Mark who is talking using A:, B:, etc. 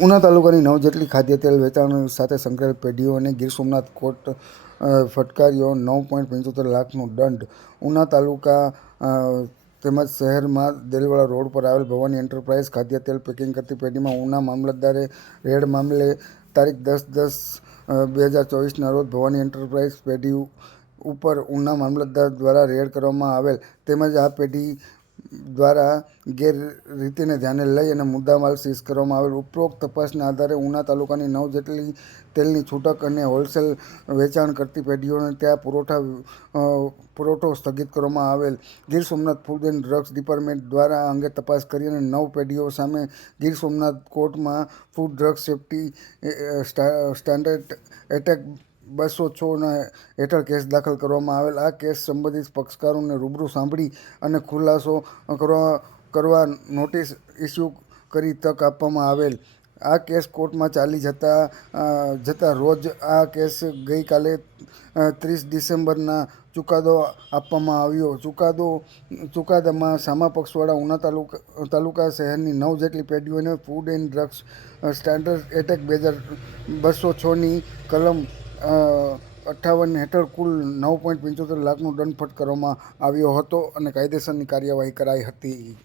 A: ઉના તાલુકાની નવ જેટલી ખાદ્ય તેલ વેચાણ સાથે સંકળાયેલ પેઢીઓને ગીર સોમનાથ કોર્ટ ફટકાર્યો નવ પોઈન્ટ પંચોતેર લાખનો દંડ. ઉના તાલુકા તેમજ શહેરમાં દેલવાડા રોડ પર આવેલ ભવાની એન્ટરપ્રાઇઝ ખાદ્ય તેલ પેકિંગ કરતી પેઢીમાં ઉના મામલતદારે રેડ મામલે તારીખ દસ દસ બે હજાર ચોવીસના રોજ ભવાની એન્ટરપ્રાઇઝ પેઢી ઉપર ઉના મામલતદાર દ્વારા રેડ કરવામાં આવેલ. તેમજ આ પેઢી દ્વારા ગેરરીતિને ધ્યાને લઈ અને મુદ્દામાલ સીઝ કરવામાં આવેલ ઉપરોક્ત તપાસના આધારે ઉના તાલુકાની નવ જેટલી તેલની છૂટક અને હોલસેલ વેચાણ કરતી પેઢીઓને ત્યાં પુરવઠા પુરવઠો સ્થગિત કરવામાં આવેલ. Gir Somnath food and drugs department દ્વારા અંગે તપાસ કરી અને નવ પેઢીઓ સામે ગીર સોમનાથ કોર્ટમાં ફૂડ ડ્રગ્સ સેફ્ટી સ્ટાન્ડર્ડ એટેક બસો છના હેઠળ કેસ દાખલ કરવામાં આવેલ. આ કેસ સંબંધિત પક્ષકારોને રૂબરૂ સાંભળી અને ખુલાસો કરવા કરવા નોટિસ ઇસ્યુ કરી તક આપવામાં આવેલ. આ કેસ કોર્ટમાં ચાલી જતા જતા રોજ આ કેસ ગઈકાલે ત્રીસ ડિસેમ્બરના ચુકાદો આપવામાં આવ્યો. ચુકાદો, ચુકાદામાં સામા પક્ષવાળા ઉના તાલુકા તાલુકા શહેરની નવ જેટલી પેઢીઓને ફૂડ એન્ડ ડ્રગ્સ સ્ટાન્ડર્ડ એટેક બે હજાર બસો છની કલમ અઠ્ઠાવન હેઠળ કુલ નવ પોઈન્ટ પંચોતેર લાખનો દંડ ફટકારવામાં આવ્યો હતો અને કાયદેસરની કાર્યવાહી કરાઈ હતી.